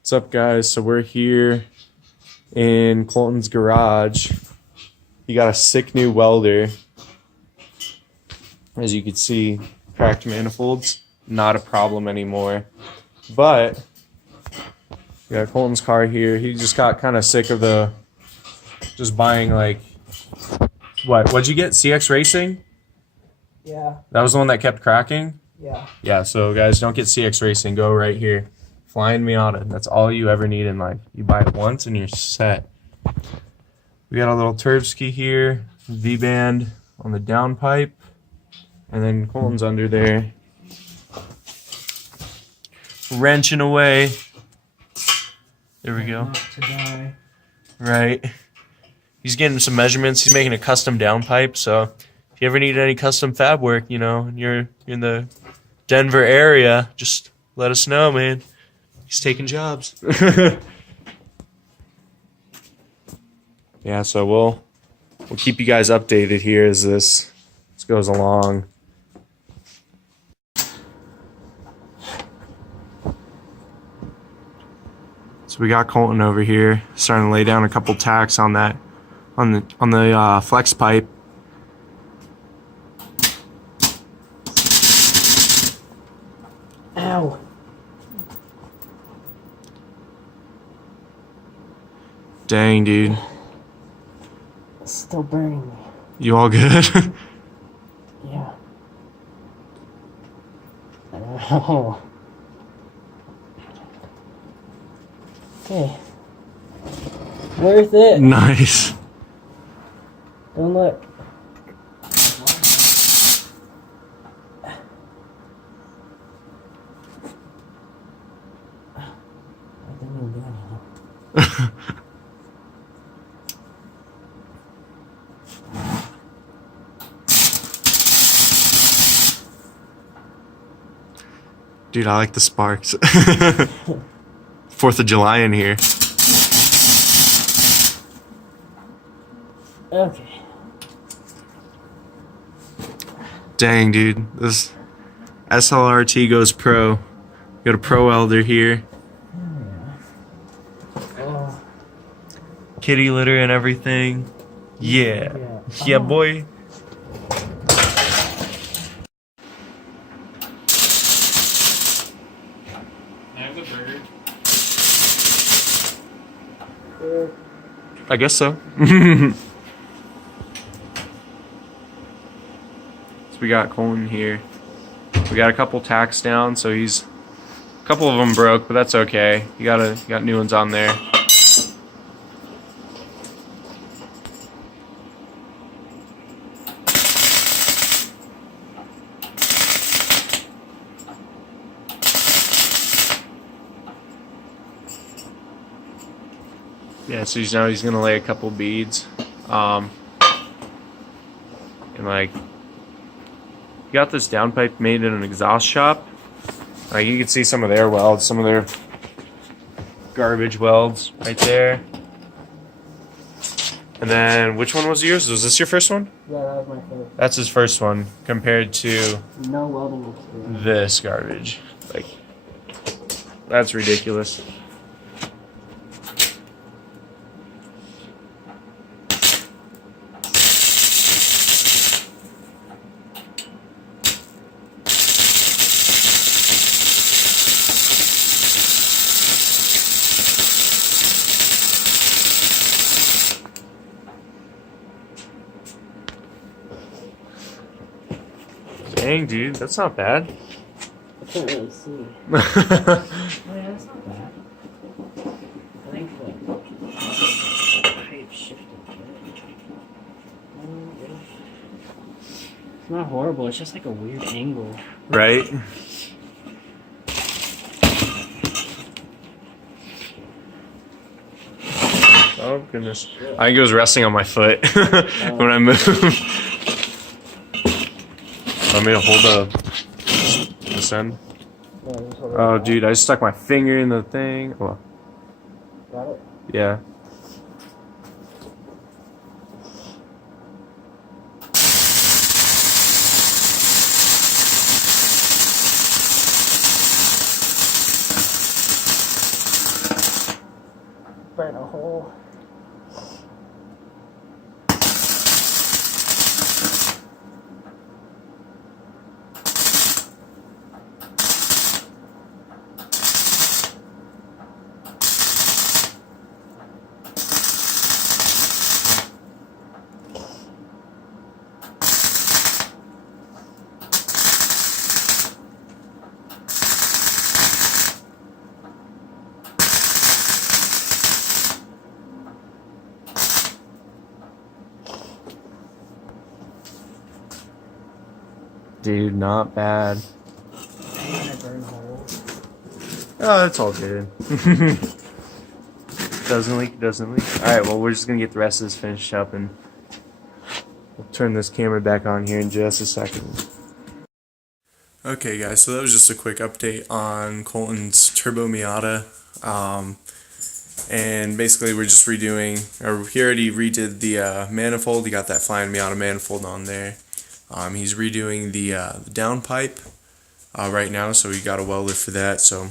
What's up, guys? So we're here in Colton's garage. He got a sick new welder. As you can see, cracked manifolds, not a problem anymore. But we got Colton's car here. He just got kind of sick of just buying like, what'd you get? CX Racing? Yeah. That was the one that kept cracking? Yeah. Yeah, so guys, don't get CX Racing. Go right here. Flying Miata. That's all you ever need in life. You buy it once and you're set. We got a little Turbski here. V-band on the downpipe. And then Colton's under there. Wrenching away. There we go. Not to die. Right. He's getting some measurements. He's making a custom downpipe. So if you ever need any custom fab work, you know, and you're in the Denver area, just let us know, man. He's taking jobs. Yeah, so we'll keep you guys updated here as this goes along. So we got Colton over here starting to lay down a couple tacks on that on the flex pipe. Ow. Dang, dude. It's still burning me. You all good? Yeah. Ow. Okay. Worth it. Nice. Don't look. I didn't even do anything. Dude, I like the sparks. 4th of July in here. Okay. Dang, dude. This SLRT goes pro. Got a pro welder here. Oh. Kitty litter and everything. Yeah. Yeah, boy. I guess so. So we got Colton here. We got a couple tacks down, so a couple of them broke, but that's okay. You got new ones on there. Yeah, so he's gonna lay a couple beads, and like, you got this downpipe made in an exhaust shop. Like, you can see some of their welds, some of their garbage welds right there. And then, which one was yours? Was this your first one? Yeah, that was my first. That's his first one compared to No welding experience. this garbage. Like, that's ridiculous. Dang, dude, that's not bad. I can't really see. Oh yeah, that's not bad. I think the pipe shifted. It's not horrible, it's just like a weird angle. Right? Oh, goodness. I think it was resting on my foot when I moved. Want me to hold this end? Oh, dude, I just stuck my finger in the thing. Oh. Got it? Yeah. burn a hole. Dude, not bad. I burn holes. Oh, that's all good. Doesn't leak, doesn't leak. Alright, well, we're just gonna get the rest of this finished up and we'll turn this camera back on here in just a second. Okay, guys, so that was just a quick update on Colton's turbo Miata. And basically, we're just redoing, or he already redid the manifold. He got that flying Miata manifold on there. He's redoing the downpipe right now, so we got a welder for that. So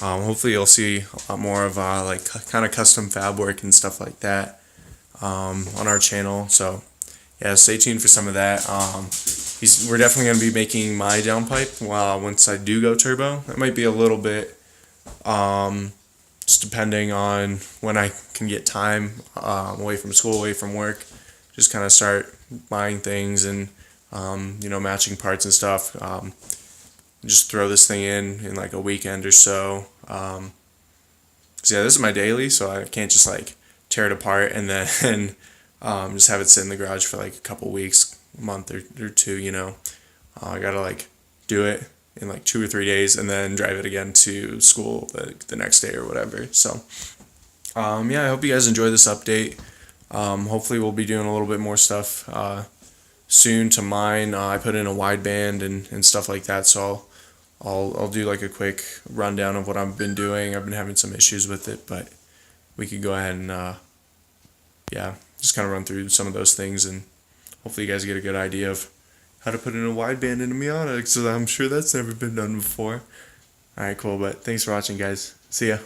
hopefully you'll see a lot more of like kind of custom fab work and stuff like that on our channel. So yeah, stay tuned for some of that. We're definitely going to be making my downpipe once I do go turbo. That might be a little bit just depending on when I can get time away from school, away from work. Just kind of start buying things and matching parts and stuff. Just throw this thing in like a weekend or so. So yeah, this is my daily, so I can't just like tear it apart and then just have it sit in the garage for like a couple weeks, a month or two. I gotta like do it in like 2 or 3 days and then drive it again to school the next day or whatever. So yeah, I hope you guys enjoy this update. Hopefully we'll be doing a little bit more stuff soon to mine. I put in a wideband and stuff like that, so I'll do like a quick rundown of what I've been doing. I've been having some issues with it, but we could go ahead and yeah, just kind of run through some of those things, and hopefully you guys get a good idea of how to put in a wideband in a Miata, because I'm sure that's never been done before. Alright, cool, but thanks for watching, guys. See ya.